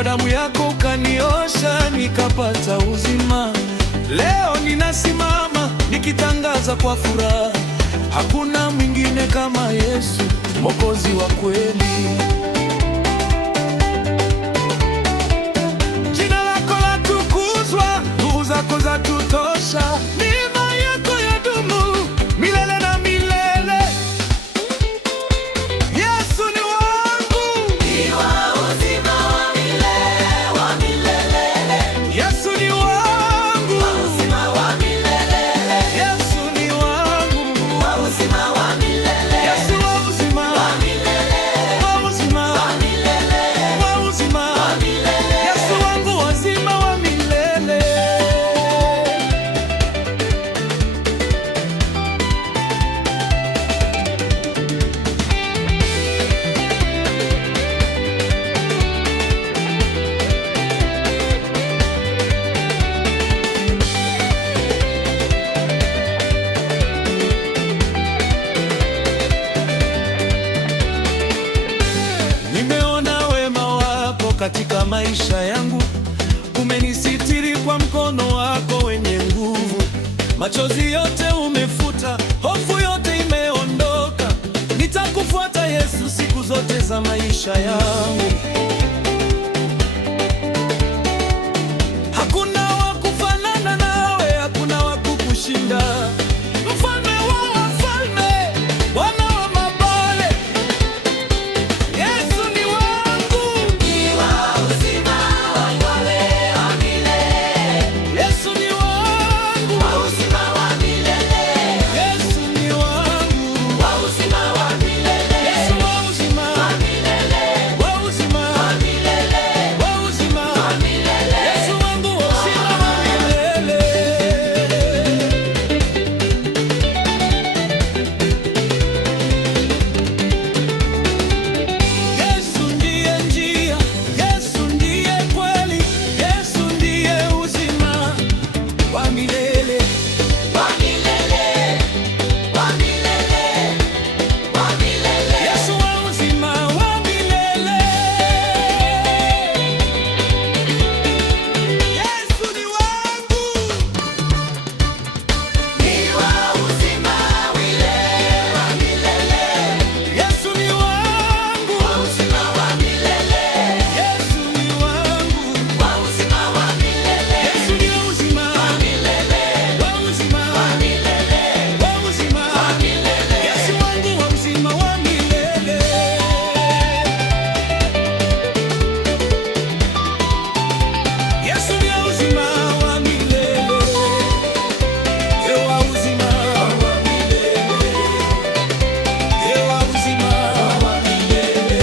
kwa damu yako ukaniosha, nikapata uzima. Leo ninasimama nikitangaza kwa furaha, hakuna mwingine kama Yesu, Mwokozi wa kweli. Jina lako latukuzwa, nguvu zako zatutosha. Neema yako yadumu milele na milele. Yesu ni wangu, ni wa uzima wa milele, wa milele. Yesu ni wangu, Wa uzima wa milele, Yesu ni wangu, wa uzima wa milele, Yesu wa uzima, wa milele, wa uzima, wa milele, wa uzima, wa milele. Yesu wangu wa uzima wa milele. Nimeona wema wako katika maisha yangu, umenisitiri kwa mkono wako wenye nguvu. Machozi yote umefuta, hofu yote imeondoka. Nitakufuata Yesu siku zote za maisha yangu. Hakuna wa kufanana nawe, hakuna wa kukushinda. Mfalme wa wafalme, Bwana wa mabale, Yesu ni wangu, Ni wa uzima wa milele, wa milele, Yesu ni wangu, wa uzima wa milele, Yesu ni wangu, wa uzima wa milele, Yesu wa uzima, wa milele, wa uzima, wa milele, wa uzima, wa milele. Yesu wangu wa uzima wa milele. Yesu ndiye njia, Yesu ndiye kweli, Yesu ndiye uzima wa milele. Wa milele, wa milele, wa milele. Yesu wa uzima wa milele. Yesu ni wangu, Ni wa uzima milele, wa milele, Yesu ni wangu, wa uzima wa milele, Yesu ni wangu, wa uzima wa milele, Yesu ni uzima wa milele, wa uzima wa milele, wa uzima, wa milele. Yesu wangu wa uzima wa milele. Yesu ni uzima wa milele, wa uzima wa milele, wa uzima wa milele.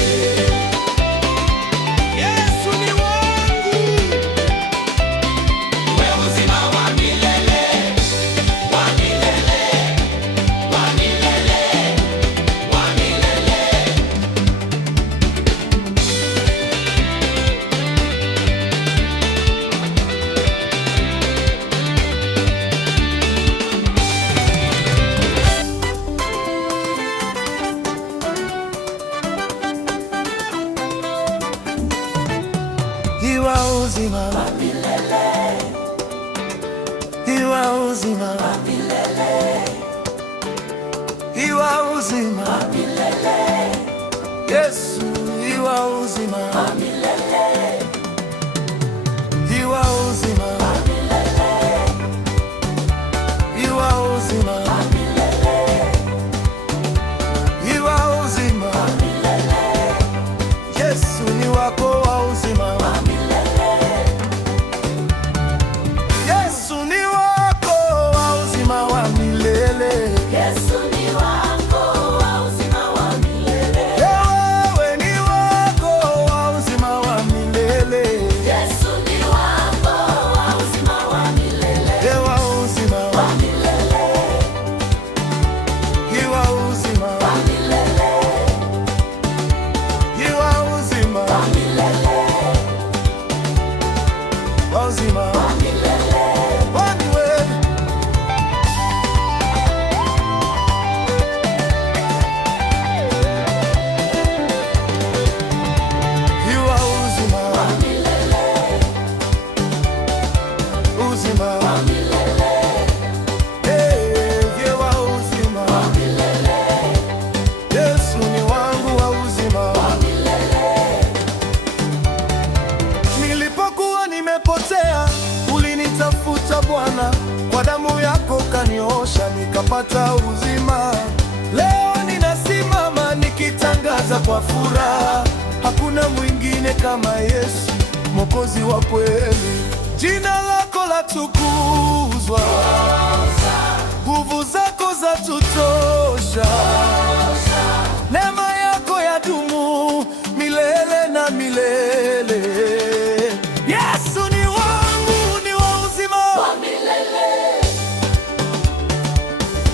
Yesu ni wangu, Wa uzima wa milele, wa milele, wa milele, wa milele. iwa uzima wa milele, iwa uzima wa milele, iwa uzima wa milele, Yesu iwa uzima wa milele, iwa uzima wa milele, iwa uzima wa milele, iwa uzima wa milele, Yesu ni wako wa uzima wa milele, Yesu ni wako wa uzima wa milele. Yesu ni wako wa uzima wa milele. Wewe ni wako wa uzima kisha nikapata uzima. Leo ninasimama nikitangaza kwa furaha, hakuna mwingine kama Yesu, Mwokozi wa kweli. Jina lako latukuzwa, nguvu zako zatutosha, neema yako yadumu milele na milele. Yesu ni wangu, ni wa uzima wa milele.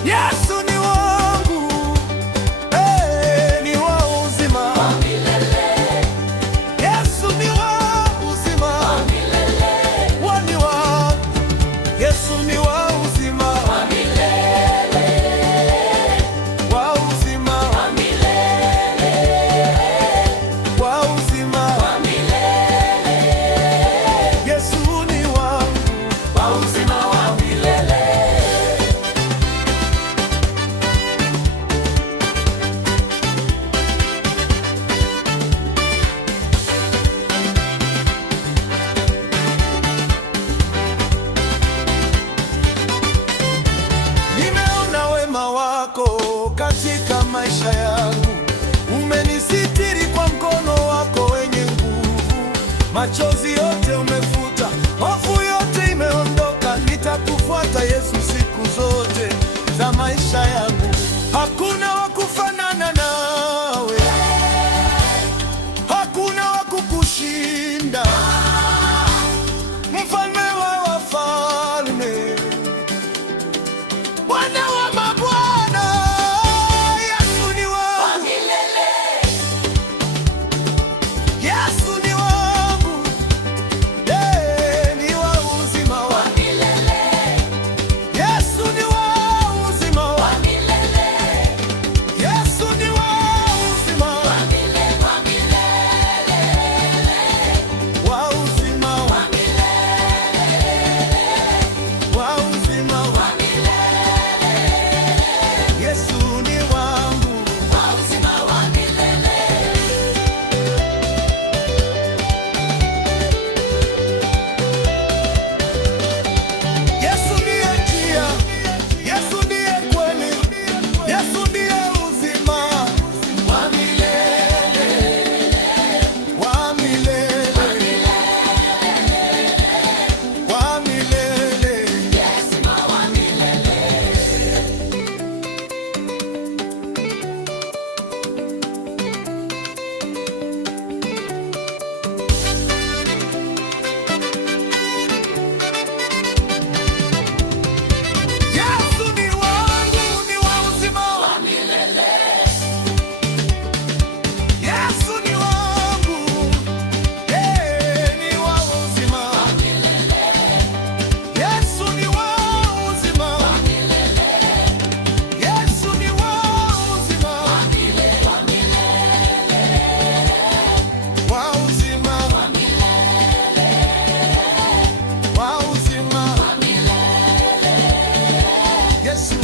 Yesu ni wangu, ni wa uzima wa milele. Yesu ni wa uzima wa milele. Wani wa Yesu ni wa uzima wa milele. Wa uzima wa milele. Wa uzima wa milele. Yesu ni wangu, wa uzima wa milele. Nimeona wema wako katika maisha yangu, umenisitiri kwa mkono wako wenye nguvu. Machozi yote umefuta, hofu yote imeondoka. Nitakufuata Yesu siku zote za maisha yangu. Hakuna wa kufanana nawe, hakuna wa kukushinda, mfalme wa wafalme, Bwana wa mabwana. Yesu ni wa milele. Yesu ni wangu, ni wa uzima wa milele. Yesu ni wa uzima wa milele. Yesu ni wa uzima wa milele. Wa uzima wa milele. Wa uzima wa milele. Yesu ni wangu, wa uzima wa milele. Yesu ndiye njia, Yesu ndiye kweli, Yesu ndiye uzima wa milele. Wa milele. Wa milele. Uzima wa milele. Yesu ni wangu, ni wa uzima wa milele. Yesu ni wangu, ni wa uzima wa milele. Yesu ni wa uzima wa milele. Yesu ni wa uzima wa milele. Wa uzima wa milele. Wa uzima wa milele. Yesu